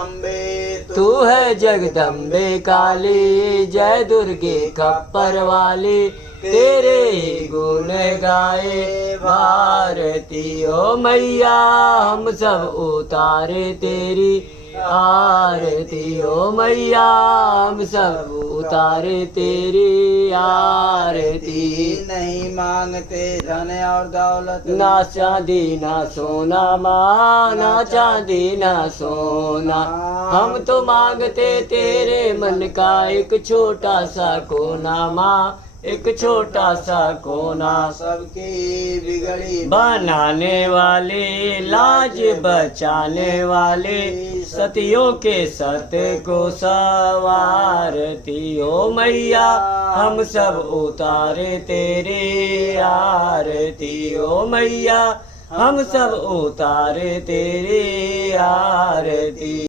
अम्बे तू है जगदम्बे काली, जय दुर्गे खप्पर वाली, तेरे ही गुण गाए भारती। ओ मैया हम सब उतारे तेरी आरती, ओ मैया हम सब उतारे तेरी आरती। नहीं मांगते धन और दौलत, ना चांदी ना सोना माँ, ना चांदी ना सोना, हम तो मांगते तेरे मन का एक छोटा सा कोना माँ, एक छोटा सा कोना। सबकी बिगड़ी बनाने वाले, लाज बचाने वाले, सतियों के सत्य को सवारती। ओ मैया हम सब उतारे तेरी आरती, ओ मैया हम सब उतारे तेरी आरती।